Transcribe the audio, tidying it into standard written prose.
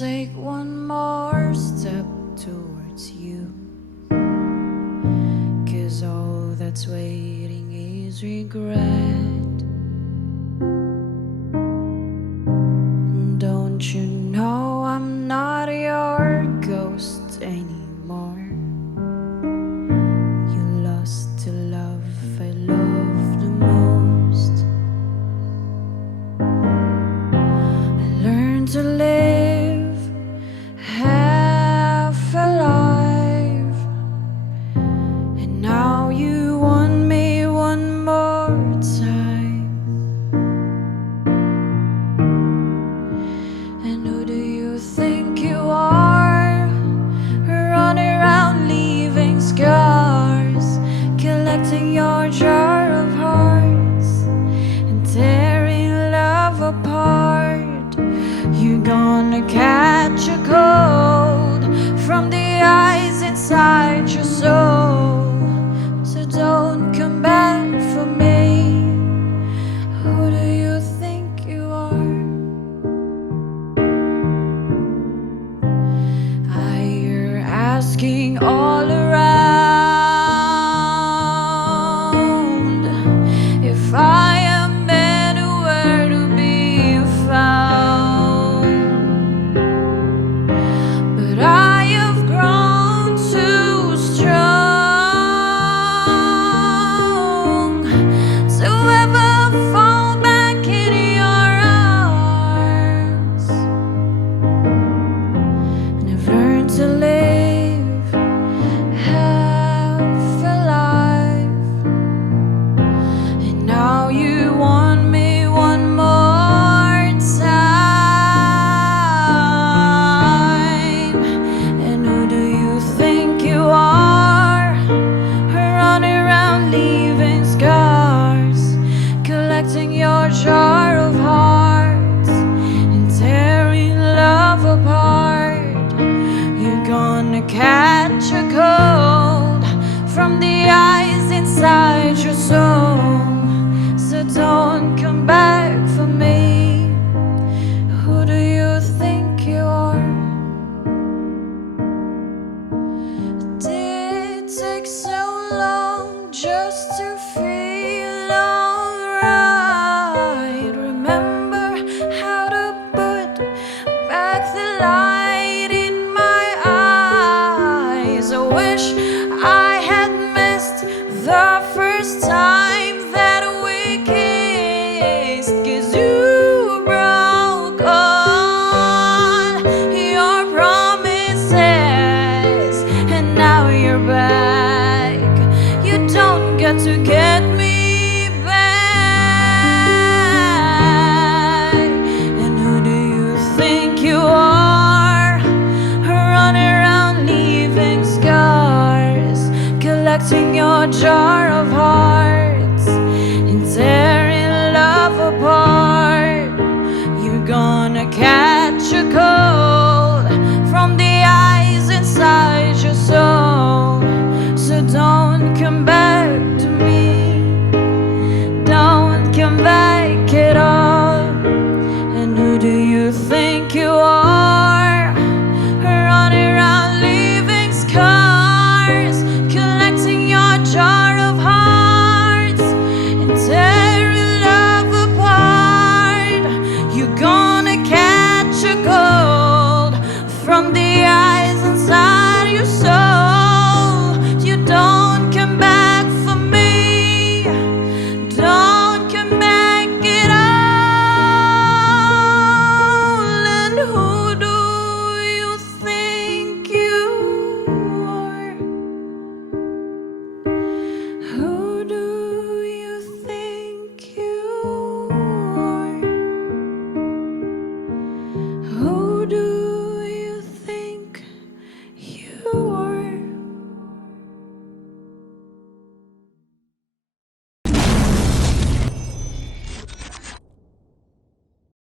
take one more step towards you, 'cause all that's waiting is regret. Don't you know I'm not your ghost anymore? You lost the love I love the most. I learned to live half alive, and now you want me one more time. And who do you think you are, running around leaving scars, collecting your jar of hearts and tearing love apart? You're gonna catch a cold from the ice inside your soul, so don't come back for me. Who do you think you are? I hear asking all around if I am anywhere to be found, but I have grown too strong to ever fall back in your arms. And I've learned to live half alive, and now you want me one more time. And who do you think you are, running around leaving scars, collecting your jar of hearts and tearing love apart? You're gonna catch a cold from the ice inside your soul, so don't come back for me. Who do you think you are? Did it take so long just to feel alright? Remember how to put back the light in my eyes. I wish I had missed the first time that we kissed, 'cause you broke all your promises, and now you're back. You don't get to get me back. And who do you think you are, running around leaving scars, collecting your jar of hearts and tearing love apart? You're gonna catch a cold from the ice inside your soul, so don't come back to me. Don't come back at all. And who do you think you are, running around leaving scars, collecting your jar of hearts and tearing love apart? You're gonna catch a cold from the ice inside your soul. You don't come back for me. Don't come back at all. And who do you think you are? Who do you think you are? Who do